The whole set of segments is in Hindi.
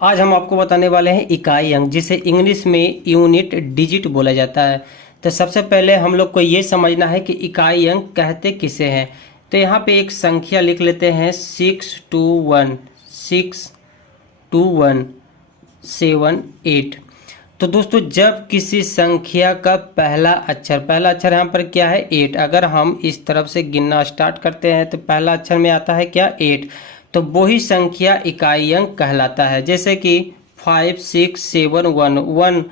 आज हम आपको बताने वाले हैं इकाई अंक, जिसे इंग्लिश में यूनिट डिजिट बोला जाता है। तो सबसे पहले हम लोग को ये समझना है कि इकाई अंक कहते किसे हैं। तो यहाँ पे एक संख्या लिख लेते हैं 621 तो दोस्तों जब किसी संख्या का पहला अक्षर यहाँ पर क्या है 8, अगर हम इस तरफ से गिनना स्टार्ट करते हैं तो पहला अक्षर में आता है क्या 8, तो वही संख्या इकाई अंक कहलाता है। जैसे कि 5 6 7 1 1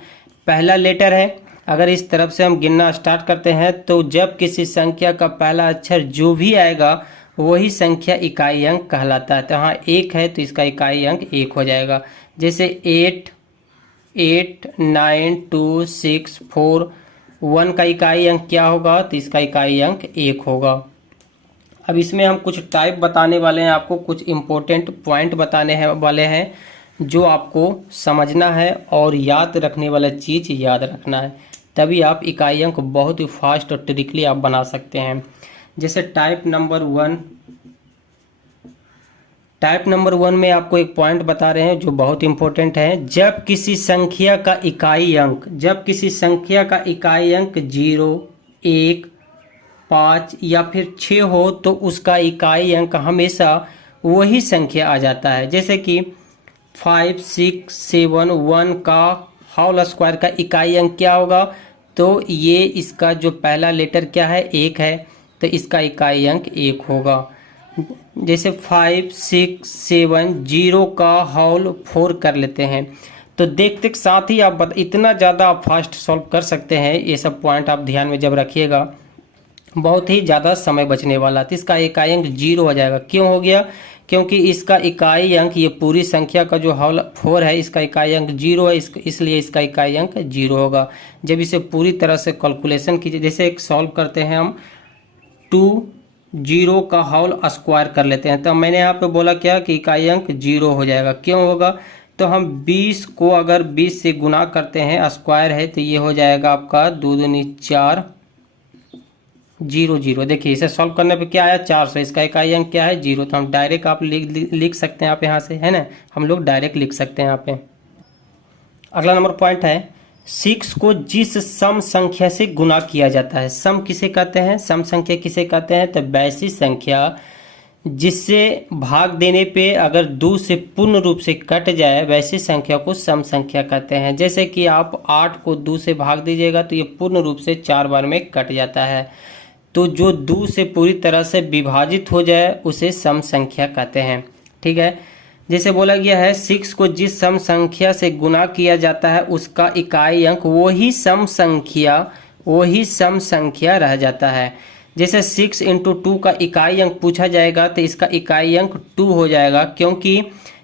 पहला लेटर है। अगर इस तरफ से हम गिनना स्टार्ट करते हैं तो जब किसी संख्या का पहला अक्षर जो भी आएगा वही संख्या इकाई अंक कहलाता है। तो यहाँ 1 है तो इसका इकाई अंक 1 हो जाएगा। जैसे 8 8 9 2 6 4 1 का इकाई अंक क्या होगा, तो इसका इकाई अंक 1 होगा। अब इसमें हम कुछ टाइप बताने वाले हैं, आपको कुछ इम्पोर्टेंट पॉइंट बताने वाले हैं जो आपको समझना है और याद रखने वाला चीज़ याद रखना है, तभी आप इकाई अंक बहुत ही फास्ट और ट्रिकली आप बना सकते हैं। जैसे टाइप नंबर वन में आपको एक पॉइंट बता रहे हैं जो बहुत इंपॉर्टेंट है। जब किसी संख्या का इकाई अंक 0 1 5 या फिर 6 हो तो उसका इकाई अंक हमेशा वही संख्या आ जाता है। जैसे कि 5 6 7 1 का होल स्क्वायर का इकाई अंक क्या होगा, तो ये इसका जो पहला लेटर क्या है 1 है, तो इसका इकाई अंक 1 होगा। जैसे 5 6 7 0 का होल 4 कर लेते हैं, तो देखते साथ ही आप इतना ज़्यादा आप फास्ट सॉल्व कर सकते हैं। ये सब पॉइंट आप ध्यान में जब रखिएगा बहुत ही ज़्यादा समय बचने वाला। तो इसका इकाई अंक 0 हो जाएगा। क्यों हो गया, क्योंकि इसका इकाई अंक ये पूरी संख्या का जो होल 4 है इसका इकाई अंक 0 है, इसलिए इसका इकाई अंक 0 होगा। जब इसे पूरी तरह से कैलकुलेशन कीजिए, जैसे एक सॉल्व करते हैं हम 2 0 का होल स्क्वायर कर लेते हैं, तो मैंने यहाँ पे बोला क्या कि इकाई अंक 0 हो जाएगा। क्यों होगा, तो हम 20 को अगर 20 से गुना करते हैं, स्क्वायर है तो ये हो जाएगा आपका 2 दूनी 4 0 0। देखिए इसे सॉल्व करने पे क्या आया 400, इसका इकाई अंक क्या है 0। तो हम डायरेक्ट आप लिख सकते हैं आप यहाँ से, है ना, हम लोग डायरेक्ट लिख सकते हैं यहाँ पे। अगला नंबर पॉइंट है 6 को जिस सम संख्या से गुना किया जाता है। सम किसे कहते हैं, सम संख्या किसे कहते हैं, तो वैसी संख्या जिससे भाग देने पे अगर 2 से पूर्ण रूप से कट जाए वैसी संख्या को सम संख्या कहते हैं। जैसे कि आप 8 को 2 से भाग दीजिएगा तो ये पूर्ण रूप से 4 बार में कट जाता है, तो जो 2 से पूरी तरह से विभाजित हो जाए उसे सम संख्या कहते हैं। ठीक है, जैसे बोला गया है 6 को जिस सम संख्या से गुना किया जाता है उसका इकाई अंक वही सम संख्या रह जाता है। जैसे 6 × 2 का इकाई अंक पूछा जाएगा तो इसका इकाई अंक 2 हो जाएगा, क्योंकि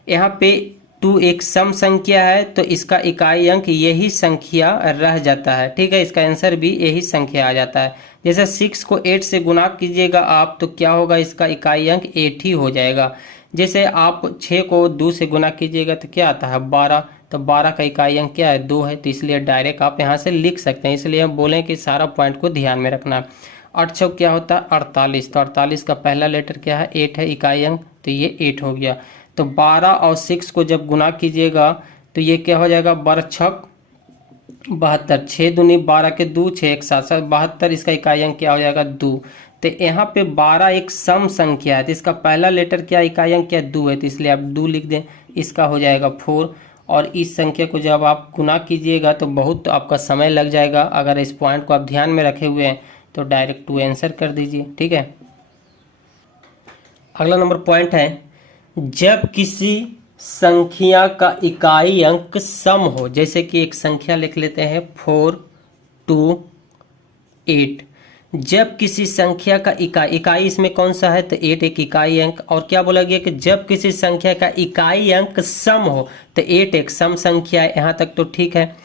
यहाँ पे 2 एक सम संख्या है तो इसका इकाई अंक यही संख्या रह जाता है। ठीक है, इसका आंसर भी यही संख्या आ जाता है। जैसे 6 को 8 से गुना कीजिएगा आप तो क्या होगा, इसका इकाई अंक 8 ही हो जाएगा। जैसे आप 6 को 2 से गुना कीजिएगा तो क्या आता है 12, तो 12 का इकाई अंक क्या है 2 है, तो इसलिए डायरेक्ट आप यहाँ से लिख सकते हैं। इसलिए हम बोलें कि सारा पॉइंट को ध्यान में रखना। 8 छक क्या होता है 48, तो 48 का पहला लेटर क्या है 8 है इकाई अंक, तो ये 8 हो गया। तो 12 और 6 को जब गुना कीजिएगा तो ये क्या हो जाएगा 12 छक 72, 6 दूनी 12 के 2 6 1 7 7 72, इसका इकाई अंक क्या हो जाएगा 2। तो यहाँ पे 12 एक सम संख्या है तो इसका पहला लेटर क्या इकाई अंक क्या 2 है, तो इसलिए आप 2 लिख दें, इसका हो जाएगा 4। और इस संख्या को जब आप गुना कीजिएगा तो बहुत आपका समय लग जाएगा। अगर इस पॉइंट को आप ध्यान में रखे हुए हैं तो डायरेक्ट 2 आंसर कर दीजिए। ठीक है, अगला नंबर पॉइंट है जब किसी संख्या का इकाई अंक सम हो। जैसे कि एक संख्या लिख लेते हैं 4 2 8। जब किसी संख्या का इकाई इसमें कौन सा है, तो 8 एक इकाई अंक। और क्या बोला गया कि जब किसी संख्या का इकाई अंक सम हो, तो 8 एक सम संख्या है, यहाँ तक तो ठीक है।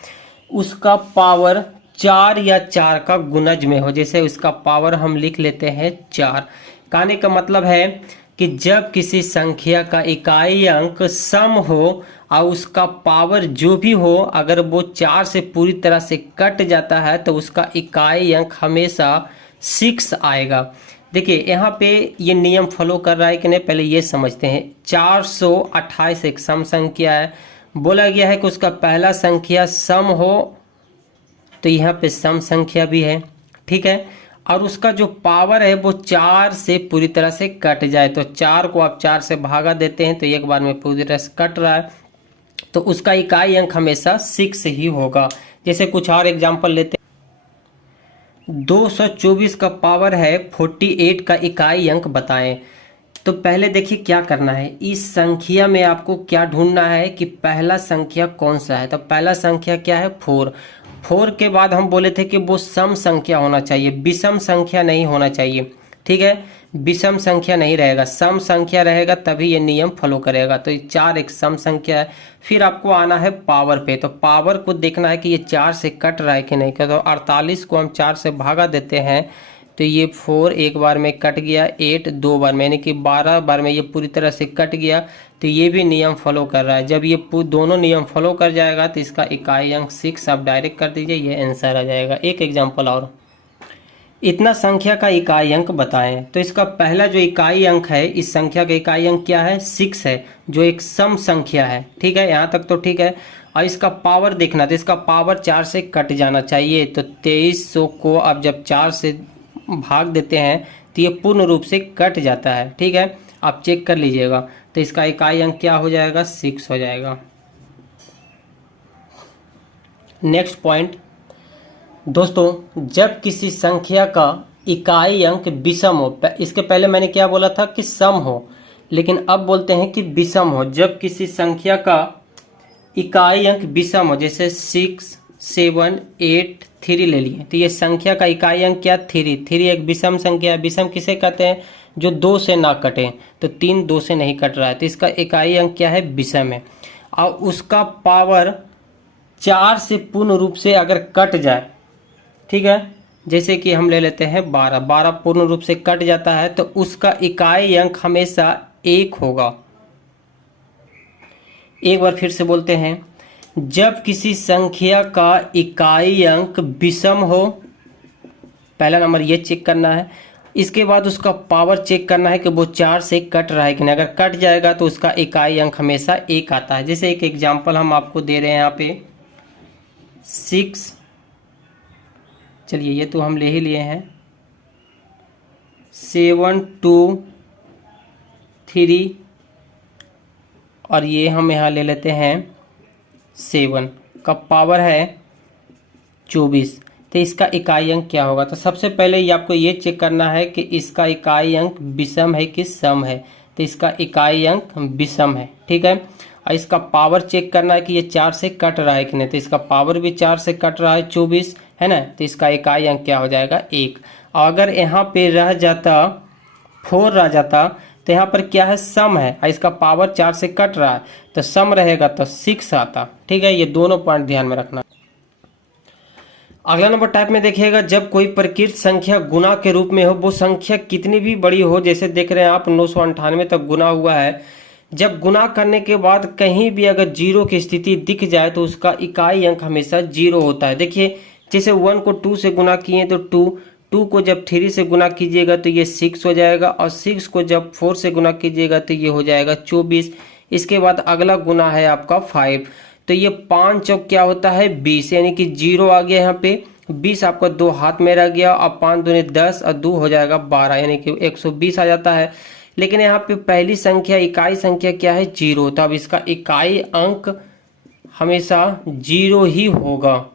उसका पावर 4 या 4 का गुणज में हो, जैसे उसका पावर हम लिख लेते हैं 4। कहने का मतलब है कि जब किसी संख्या का इकाई अंक सम हो और उसका पावर जो भी हो अगर वो 4 से पूरी तरह से कट जाता है तो उसका इकाई अंक हमेशा 6 आएगा। देखिए यहाँ पे ये नियम फॉलो कर रहा है कि नहीं, पहले ये समझते हैं। 428 एक सम संख्या है, बोला गया है कि उसका पहला संख्या सम हो, तो यहाँ पे सम संख्या भी है, ठीक है। और उसका जो पावर है वो 4 से पूरी तरह से कट जाए, तो 4 को आप 4 से भागा देते हैं तो एक बार में पूरी तरह से कट रहा है, तो उसका इकाई अंक हमेशा 6 ही होगा। जैसे कुछ और एग्जांपल लेते हैं, 224 का पावर है 48 का इकाई अंक बताएं। तो पहले देखिए क्या करना है, इस संख्या में आपको क्या ढूंढना है कि पहला संख्या कौन सा है। तो पहला संख्या क्या है, 4। 4 के बाद हम बोले थे कि वो सम संख्या होना चाहिए, विषम संख्या नहीं होना चाहिए, ठीक है। विषम संख्या नहीं रहेगा, सम संख्या रहेगा तभी ये नियम फॉलो करेगा। तो ये 4 एक सम संख्या है। फिर आपको आना है पावर पे, तो पावर को देखना है कि ये 4 से कट रहा है कि नहीं। तो 48 को हम 4 से भागा देते हैं तो ये 4 एक बार में कट गया, 8 2 बार में, यानी कि 12 बार में ये पूरी तरह से कट गया। तो ये भी नियम फॉलो कर रहा है। जब ये दोनों नियम फॉलो कर जाएगा तो इसका इकाई अंक 6 आप डायरेक्ट कर दीजिए, ये आंसर आ जाएगा। एक एग्जाम्पल और, इतना संख्या का इकाई अंक बताएं। तो इसका पहला जो इकाई अंक है, इस संख्या का इकाई अंक क्या है, 6 है, जो एक सम संख्या है, ठीक है। यहाँ तक तो ठीक है। और इसका पावर देखना, तो इसका पावर 4 से कट जाना चाहिए। तो 2300 को आप जब 4 से भाग देते हैं तो ये पूर्ण रूप से कट जाता है, ठीक है। आप चेक कर लीजिएगा। तो इसका इकाई अंक क्या हो जाएगा, 6 हो जाएगा। नेक्स्ट पॉइंट दोस्तों, जब किसी संख्या का इकाई अंक विषम हो, इसके पहले मैंने क्या बोला था कि सम हो, लेकिन अब बोलते हैं कि विषम हो। जब किसी संख्या का इकाई अंक विषम हो, जैसे 6 7 8 3 ले लिए, तो ये संख्या का इकाई अंक क्या, 3 एक विषम संख्या है। विषम किसे कहते हैं, जो 2 से ना कटे। तो 3 2 से नहीं कट रहा है, तो इसका इकाई अंक क्या है, विषम है। और उसका पावर 4 से पूर्ण रूप से अगर कट जाए, ठीक है, जैसे कि हम ले लेते हैं 12 पूर्ण रूप से कट जाता है, तो उसका इकाई अंक हमेशा 1 होगा। एक बार फिर से बोलते हैं, जब किसी संख्या का इकाई अंक विषम हो, पहला नंबर ये चेक करना है। इसके बाद उसका पावर चेक करना है कि वो 4 से कट रहा है कि नहीं। अगर कट जाएगा तो उसका इकाई अंक हमेशा 1 आता है। जैसे एक एग्जांपल हम आपको दे रहे हैं यहाँ पे, 6, चलिए ये तो हम ले ही लिए हैं, 7 2 3, और ये हम यहाँ ले लेते हैं 7 का पावर है 24। तो इसका इकाई अंक क्या होगा। तो सबसे पहले ये आपको ये चेक करना है कि इसका इकाई अंक विषम है कि सम है। तो इसका इकाई अंक विषम है, ठीक है। और इसका पावर चेक करना है कि ये 4 से कट रहा है कि नहीं। तो इसका पावर भी 4 से कट रहा है, 24 है ना। तो इसका इकाई अंक क्या हो जाएगा, 1। और अगर यहाँ पे रह जाता 4 रह जाता, तो यहाँ पर क्या है, सम है, और इसका पावर 4 से कट रहा है, तो सम रहेगा तो 6 आता, ठीक है। ये दोनों पॉइंट ध्यान में रखना। अगला नंबर टाइप में देखिएगा, जब कोई प्रकृत संख्या गुणा के रूप में हो, वो संख्या कितनी भी बड़ी हो, जैसे देख रहे हैं आप 998 तक गुना हुआ है। जब गुना करने के बाद कहीं भी अगर 0 की स्थिति दिख जाए तो उसका इकाई अंक हमेशा 0 होता है। देखिए जैसे 1 को 2 से गुना किए तो 2 को जब 3 से गुना कीजिएगा तो ये 6 हो जाएगा, और 6 को जब 4 से गुना कीजिएगा तो ये हो जाएगा 24। इसके बाद अगला गुना है आपका 5, तो ये 5 चौक क्या होता है, 20, यानी कि 0 आ गया यहाँ पे। 20 आपका 2 हाथ में रह गया, और 5 दूनी 10 और 2 हो जाएगा 12, यानी कि 120 आ जाता है। लेकिन यहाँ पे पहली संख्या इकाई संख्या क्या है, 0, तो अब इसका इकाई अंक हमेशा 0 ही होगा,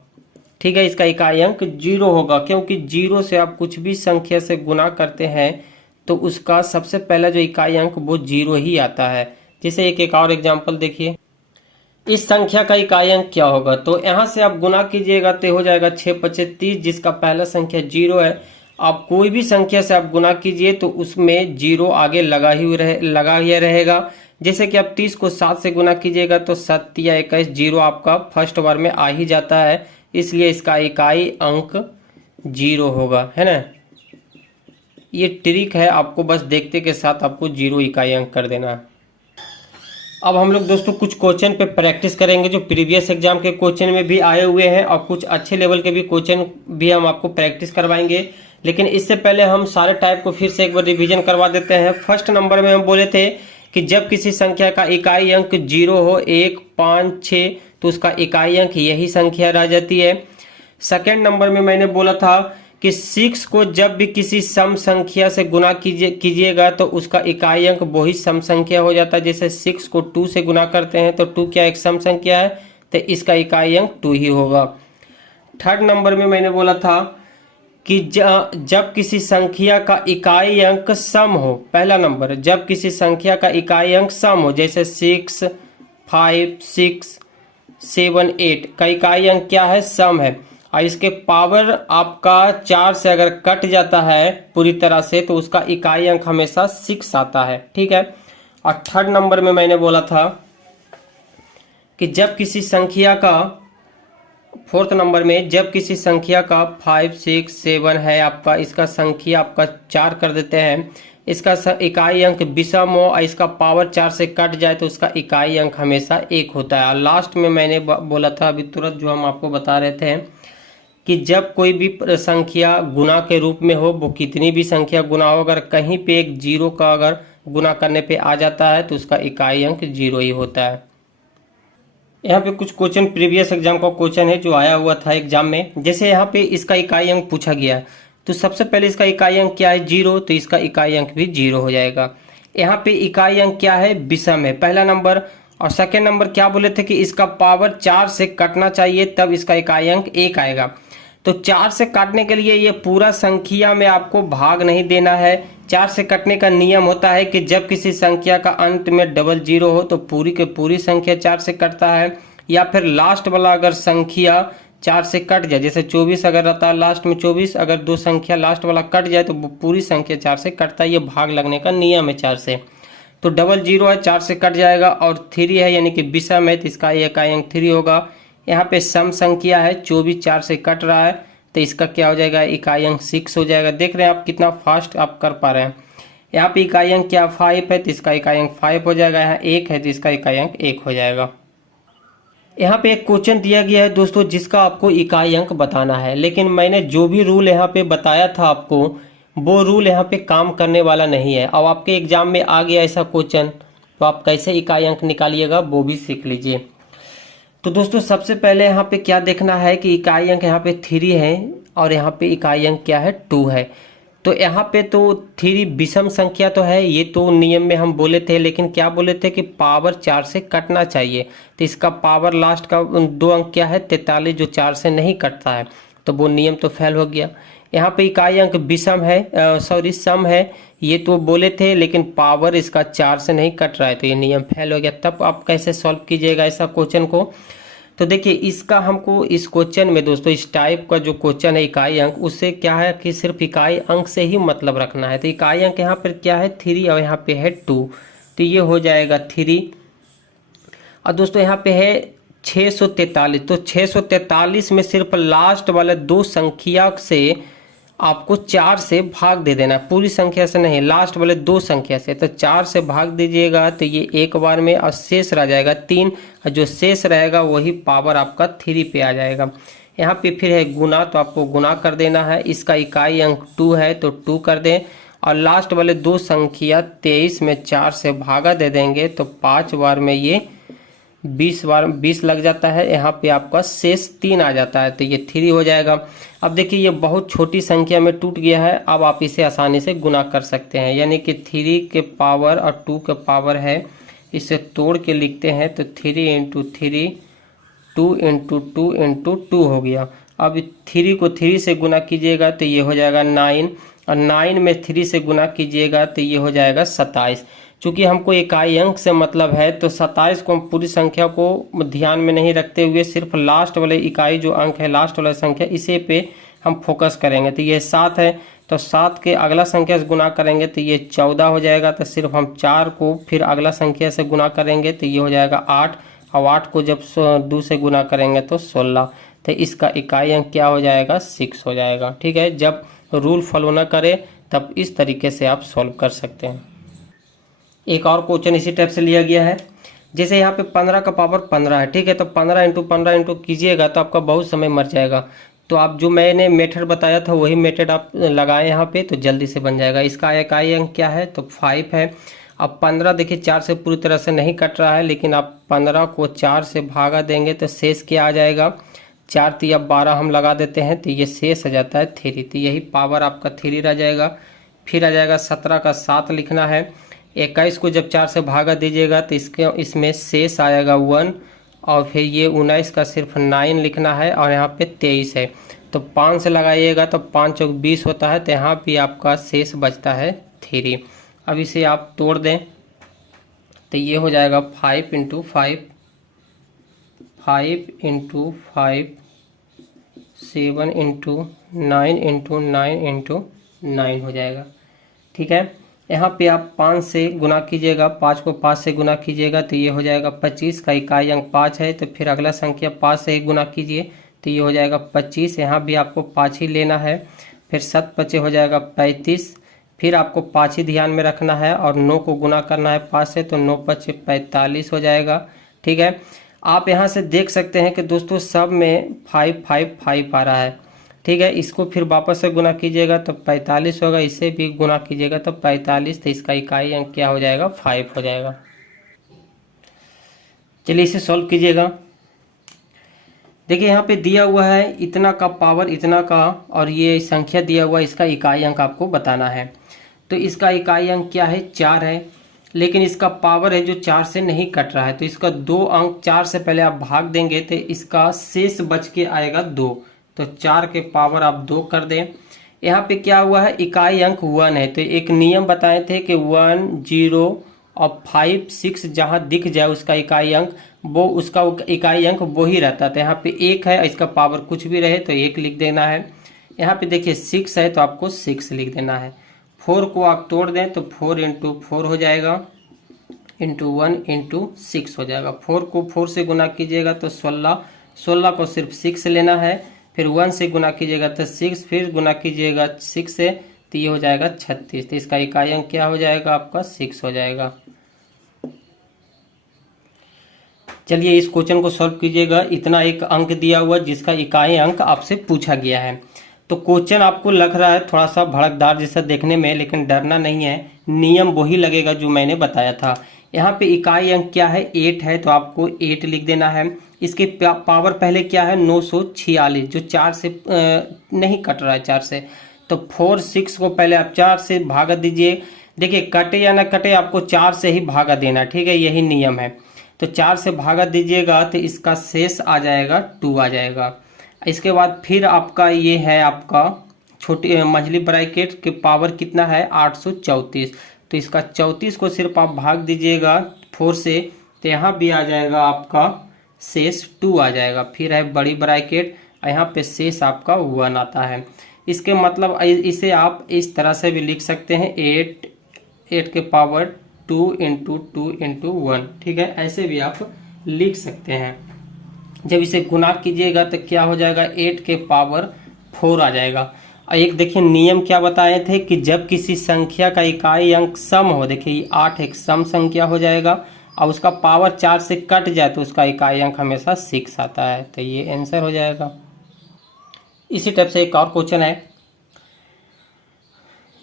ठीक है। इसका इकाई अंक 0 होगा, क्योंकि 0 से आप कुछ भी संख्या से गुना करते हैं तो उसका सबसे पहला जो इकाई अंक वो 0 ही आता है। जैसे एक और एग्जांपल देखिए, इस संख्या का इकाई अंक क्या होगा। तो यहाँ से आप गुना कीजिएगा तो हो जाएगा 6 5 30, जिसका पहला संख्या 0 है। आप कोई भी संख्या से आप गुना कीजिए तो उसमें 0 आगे लगा ही रहेगा। जैसे कि आप 30 को 7 से गुना कीजिएगा तो 7 या 21, 0 आपका फर्स्ट बार में आ ही जाता है, इसलिए इसका इकाई अंक 0 होगा, है ना। ये ट्रिक है, आपको बस देखते के साथ आपको 0 इकाई अंक कर देना है। अब हम लोग दोस्तों कुछ क्वेश्चन पे प्रैक्टिस करेंगे जो प्रीवियस एग्जाम के क्वेश्चन में भी आए हुए हैं, और कुछ अच्छे लेवल के भी क्वेश्चन भी हम आपको प्रैक्टिस करवाएंगे। लेकिन इससे पहले हम सारे टाइप को फिर से एक बार रिवीजन करवा देते हैं। फर्स्ट नंबर में हम बोले थे कि जब किसी संख्या का इकाई अंक 0 हो, 1, 5, 6, तो उसका इकाई अंक यही संख्या रह जाती है। सेकेंड नंबर में मैंने बोला था कि 6 को जब भी किसी सम संख्या से गुना कीजिएगा तो उसका इकाई अंक वही सम संख्या हो जाता है। जैसे 6 को 2 से गुना करते हैं तो 2 क्या एक सम संख्या है, तो इसका इकाई अंक 2 ही होगा। थर्ड नंबर में मैंने बोला था कि जब किसी संख्या का इकाई अंक सम हो, पहला नंबर, जब किसी संख्या का इकाई अंक सम हो, जैसे 6, 5, 6, 7, 8 का इकाई अंक क्या है, सम है, और इसके पावर आपका 4 से अगर कट जाता है पूरी तरह से तो उसका इकाई अंक हमेशा 6 आता है, ठीक है। और थर्ड नंबर में मैंने बोला था कि जब किसी संख्या का, फोर्थ नंबर में, जब किसी संख्या का 5, 6, 7 है आपका, इसका संख्या आपका 4 कर देते हैं, इसका इकाई अंक विषम हो और इसका पावर 4 से कट जाए तो उसका इकाई अंक हमेशा 1 होता है। और लास्ट में मैंने बोला था अभी तुरंत जो हम आपको बता रहे थे कि जब कोई भी संख्या गुना के रूप में हो, वो कितनी भी संख्या गुना हो, अगर कहीं पे एक 0 का अगर गुना करने पे आ जाता है तो उसका इकाई अंक 0 ही होता है। यहाँ पे कुछ क्वेश्चन प्रीवियस एग्जाम का क्वेश्चन है जो आया हुआ था एग्जाम में। जैसे यहाँ पे इसका इकाई अंक पूछा गया तो सबसे पहले इसका इकाई अंक क्या है, 0, तो इसका इकाई अंक भी 0 हो जाएगा। यहाँ पे इकाई अंक क्या है, विषम है, पहला नंबर। और सेकेंड नंबर क्या बोले थे कि इसका पावर 4 से कटना चाहिए तब इसका इकाई अंक 1 आएगा। तो 4 से काटने के लिए ये पूरा संख्या में आपको भाग नहीं देना है। 4 से कटने का नियम होता है कि जब किसी संख्या का अंत में डबल 0 हो तो पूरी के पूरी संख्या 4 से कटता है, या फिर लास्ट वाला अगर संख्या 4 से कट जाए, जैसे 24 अगर रहता है लास्ट में 24, अगर दो संख्या लास्ट वाला कट जाए तो पूरी संख्या 4 से कटता है। ये भाग लगने का नियम है 4 से। तो डबल 0 है, 4 से कट जाएगा, और 3 है यानी कि विषम है तो इसका इकाई अंक 3 होगा। यहाँ पे सम संख्या है, 24 4 से कट रहा है तो इसका क्या हो जाएगा, इकाई अंक 6 हो जाएगा। देख रहे हैं आप कितना फास्ट आप कर पा रहे हैं। यहाँ पे इकाई अंक क्या 5 है तो इसका इकाई अंक 5 हो जाएगा। यहाँ 1 है तो इसका इकाई अंक 1 हो जाएगा। यहाँ पे एक क्वेश्चन दिया गया है दोस्तों जिसका आपको इकाई अंक बताना है, लेकिन मैंने जो भी रूल यहाँ पे बताया था आपको वो रूल यहाँ पे काम करने वाला नहीं है। अब आपके एग्जाम में आ गया ऐसा क्वेश्चन तो आप कैसे इकाई अंक निकालिएगा वो भी सीख लीजिए। तो दोस्तों सबसे पहले यहाँ पे क्या देखना है कि इकाई अंक यहाँ पे 3 है और यहाँ पे इकाई अंक क्या है 2 है। तो यहाँ पे तो 3 विषम संख्या तो है, ये तो नियम में हम बोले थे, लेकिन क्या बोले थे कि पावर 4 से कटना चाहिए। तो इसका पावर लास्ट का 2 अंक क्या है 43, जो 4 से नहीं कटता है, तो वो नियम तो फेल हो गया। यहाँ पे इकाई अंक विषम है, सम है, ये तो बोले थे, लेकिन पावर इसका 4 से नहीं कट रहा है तो ये नियम फेल हो गया। तब आप कैसे सॉल्व कीजिएगा ऐसा क्वेश्चन को। तो देखिए इसका हमको इस क्वेश्चन में दोस्तों, इस टाइप का जो क्वेश्चन है इकाई अंक, उससे क्या है कि सिर्फ इकाई अंक से ही मतलब रखना है। तो इकाई अंक यहाँ पर क्या है 3 और यहाँ पे है 2, तो ये हो जाएगा 3। और दोस्तों यहाँ पे है 643, तो 643 में सिर्फ लास्ट वाले 2 संख्या से आपको 4 से भाग दे देना, पूरी संख्या से नहीं, लास्ट वाले 2 संख्या से। तो 4 से भाग दीजिएगा तो ये एक बार में, और शेष रह जाएगा 3, और जो शेष रहेगा वही पावर आपका 3 पे आ जाएगा। यहाँ पे फिर है गुना, तो आपको गुना कर देना है। इसका इकाई अंक 2 है तो 2 कर दें, और लास्ट वाले 2 संख्या 23 में 4 से भागा दे देंगे तो 5 बार में ये 20 बार 20 लग जाता है। यहाँ पे आपका शेष 3 आ जाता है तो ये 3 हो जाएगा। अब देखिए ये बहुत छोटी संख्या में टूट गया है, अब आप इसे आसानी से गुना कर सकते हैं, यानी कि 3 के पावर और 2 के पावर है, इसे तोड़ के लिखते हैं तो 3 × 3 2 × 2 × 2 हो गया। अब 3 को 3 से गुना कीजिएगा तो ये हो जाएगा 9, और 9 में 3 से गुना कीजिएगा तो ये हो जाएगा 27। चूँकि हमको इकाई अंक से मतलब है तो 27 को हम पूरी संख्या को ध्यान में नहीं रखते हुए सिर्फ लास्ट वाले इकाई जो अंक है, लास्ट वाला संख्या, इसे पे हम फोकस करेंगे। तो ये 7 है तो 7 के अगला संख्या से गुना करेंगे तो ये 14 हो जाएगा। तो सिर्फ हम 4 को फिर अगला संख्या से गुना करेंगे तो ये हो जाएगा 8, और 8 को जब 2 से गुना करेंगे तो 16। तो इसका इकाई अंक क्या हो जाएगा 6 हो जाएगा। ठीक है, जब रूल फॉलो ना करें तब इस तरीके से आप सॉल्व कर सकते हैं। एक और क्वेश्चन इसी टाइप से लिया गया है, जैसे यहाँ पे 15 का पावर 15 है, ठीक है, तो 15 × 15 कीजिएगा तो आपका बहुत समय मर जाएगा। तो आप जो मैंने मेथड बताया था वही मेथड आप लगाएं यहाँ पे तो जल्दी से बन जाएगा। इसका इकाई अंक क्या है तो 5 है, अब 15 देखिए 4 से पूरी तरह से नहीं कट रहा है, लेकिन आप 15 को 4 से भागा देंगे तो शेष क्या आ जाएगा, 4 तिया 12 हम लगा देते हैं तो ये शेष आ जाता है 3। तो यही पावर आपका 3 रह जाएगा। फिर आ जाएगा 17 का 7 लिखना है। 21 को जब 4 से भागा दीजिएगा तो इसमें शेष आएगा 1, और फिर ये 19 का सिर्फ 9 लिखना है, और यहाँ पे 23 है तो 5 से लगाइएगा तो 5 चौक 20 होता है, तो यहाँ भी आपका शेष बचता है 3। अब इसे आप तोड़ दें तो ये हो जाएगा 5 into 5, 5 into 5, 7 into 9 into 9 into 9 हो जाएगा। ठीक है, यहाँ पे आप 5 से गुना कीजिएगा, 5 को 5 से गुना कीजिएगा तो ये हो जाएगा 25 का इकाई अंक 5 है, तो फिर अगला संख्या 5 से ही गुना कीजिए तो ये हो जाएगा 25। यहाँ भी आपको 5 ही लेना है। फिर 7 बचे हो जाएगा 35, फिर आपको 5 ही ध्यान में रखना है और 9 को गुना करना है 5 से, तो 9 बचे 45 हो जाएगा। ठीक है, आप यहाँ से देख सकते हैं कि दोस्तों सब में 5 5 5 आ रहा है। ठीक है, इसको फिर वापस से गुना कीजिएगा तो 45 होगा, इसे भी गुना कीजिएगा तो 45, तो इसका इकाई अंक क्या हो जाएगा, 5 हो जाएगा। चलिए इसे सॉल्व कीजिएगा। देखिए यहाँ पे दिया हुआ है इतना का पावर इतना का, और ये संख्या दिया हुआ है, इसका इकाई अंक आपको बताना है। तो इसका इकाई अंक क्या है, 4 है, लेकिन इसका पावर है जो 4 से नहीं कट रहा है, तो इसका 2 अंक 4 से पहले आप भाग देंगे तो इसका शेष बच के आएगा 2, तो 4 के पावर आप 2 कर दें। यहाँ पे क्या हुआ है, इकाई अंक 1 है, तो एक नियम बताए थे कि 1 0 और 5 6 जहाँ दिख जाए उसका इकाई अंक, वो उसका इकाई अंक वो ही रहता था। यहाँ पे 1 है, इसका पावर कुछ भी रहे तो 1 लिख देना है। यहाँ पे देखिए 6 है तो आपको 6 लिख देना है। 4 को आप तोड़ दें तो 4 इंटू 4 हो जाएगा, इंटू 1 इंटू 6 हो जाएगा। 4 को 4 से गुना कीजिएगा तो 16, 16 को सिर्फ 6 लेना है, फिर 1 से गुना कीजिएगा तो 6, फिर गुना कीजिएगा 6 से तो ये हो जाएगा 36। तो इसका इकाई अंक क्या हो जाएगा, आपका 6 हो जाएगा। चलिए इस क्वेश्चन को सॉल्व कीजिएगा। इतना एक अंक दिया हुआ जिसका इकाई अंक आपसे पूछा गया है। तो क्वेश्चन आपको लग रहा है थोड़ा सा भड़कदार जैसा देखने में, लेकिन डरना नहीं है, नियम वही लगेगा जो मैंने बताया था। यहाँ पे इकाई अंक क्या है, 8 है, तो आपको 8 लिख देना है। इसके पावर पहले क्या है, 946, जो 4 से नहीं कट रहा है 4 से, तो 4 6 को पहले आप 4 से भागा दीजिए। देखिए कटे या ना कटे आपको 4 से ही भागा देना, ठीक है, यही नियम है। तो 4 से भागा दीजिएगा तो इसका शेष आ जाएगा 2 आ जाएगा। इसके बाद फिर आपका ये है आपका छोटी मझली ब्रैकेट के पावर कितना है, 834, तो इसका 34 को सिर्फ आप भाग दीजिएगा 4 से, तो यहाँ भी आ जाएगा आपका शेष 2 आ जाएगा। फिर है बड़ी ब्रैकेट, यहाँ पे शेष आपका 1 आता है। इसके मतलब इसे आप इस तरह से भी लिख सकते हैं, 8 के पावर 2 इंटू 2 इंटू 1, ठीक है, ऐसे भी आप लिख सकते हैं। जब इसे गुना कीजिएगा तो क्या हो जाएगा, 8 के पावर 4 आ जाएगा। एक देखिए नियम क्या बताए थे कि जब किसी संख्या का इकाई अंक सम हो, देखिए 8 एक सम संख्या हो जाएगा, और उसका पावर 4 से कट जाए तो उसका इकाई अंक हमेशा 6 आता है, तो ये आंसर हो जाएगा। इसी टाइप से एक और क्वेश्चन है,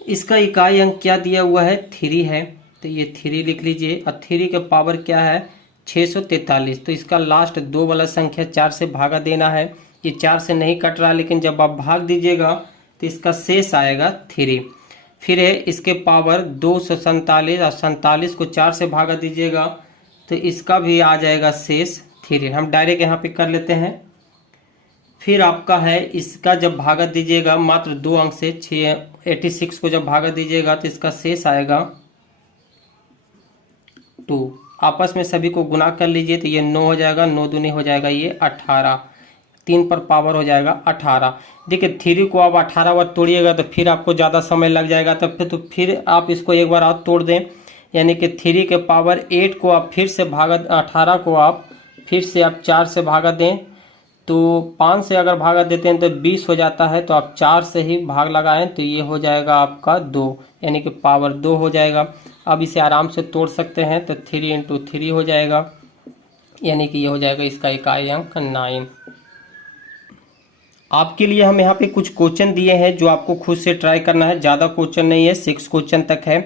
इसका इकाई अंक क्या दिया हुआ है, 3 है, तो ये 3 लिख लीजिए, और 3 के पावर क्या है, 643, तो इसका लास्ट 2 वाला संख्या 4 से भागा देना है। ये 4 से नहीं कट रहा, लेकिन जब आप भाग दीजिएगा तो इसका शेष आएगा 3। फिर है इसके पावर 247, और 47 को 4 से भागा दीजिएगा तो इसका भी आ जाएगा शेष 3। हम डायरेक्ट यहाँ पे कर लेते हैं। फिर आपका है इसका जब भागा दीजिएगा मात्र 2 अंक से, 86 को जब भागा दीजिएगा तो इसका शेष आएगा 2। आपस में सभी को गुना कर लीजिए तो ये 9 हो जाएगा, 9 दूनी हो जाएगा ये 18, 3 पर पावर हो जाएगा 18। देखिए 3 को आप 18 बार तोड़िएगा तो फिर आपको ज़्यादा समय लग जाएगा, तो फिर आप इसको एक बार और तोड़ दें, यानी कि 3 के पावर 8 को आप फिर से भागा, 18 को आप फिर से आप 4 से भागा दें, तो 5 से अगर भागा देते हैं तो 20 हो जाता है, तो आप 4 से ही भाग लगाएं तो ये हो जाएगा आपका 2, यानी कि पावर 2 हो जाएगा। अब इसे आराम से तोड़ सकते हैं, तो 3 इंटू 3 हो जाएगा, यानी कि ये हो जाएगा इसका इकाई अंक 9। आपके लिए हम यहाँ पे कुछ क्वेश्चन दिए हैं जो आपको खुद से ट्राई करना है, ज़्यादा क्वेश्चन नहीं है, 6 क्वेश्चन तक है।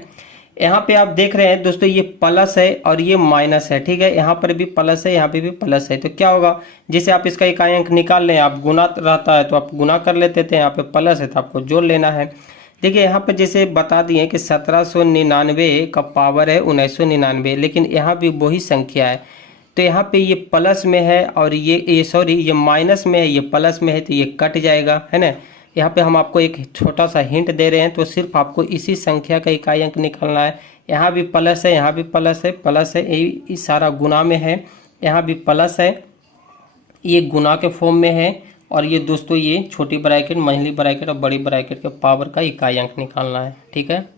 यहाँ पे आप देख रहे हैं दोस्तों, ये प्लस है और ये माइनस है, ठीक है। यहाँ पर भी प्लस है, यहाँ पे भी प्लस है। तो क्या होगा, जैसे आप इसका इकाई अंक निकाल लें, आप गुना रहता है तो आप गुना कर लेते थे, यहाँ पे प्लस है तो आपको जोड़ लेना है। देखिए यहाँ पर जैसे बता दिए कि 1799 का पावर है 1999, लेकिन यहाँ भी वही संख्या है। तो यहाँ पे ये प्लस में है और ये सॉरी ये माइनस में है, ये प्लस में है, तो ये कट जाएगा, है ना। यहाँ पे हम आपको एक छोटा सा हिंट दे रहे हैं, तो सिर्फ आपको इसी संख्या का इकाई अंक निकालना है। यहाँ भी प्लस है, यहाँ भी प्लस है, प्लस है, ये सारा गुना में है। यहाँ भी प्लस है, ये गुना के फॉर्म में है। और ये दोस्तों ये छोटी ब्रैकेट, मंझली ब्रैकेट और बड़ी ब्रैकेट के पावर का इकाई अंक निकालना है, ठीक है।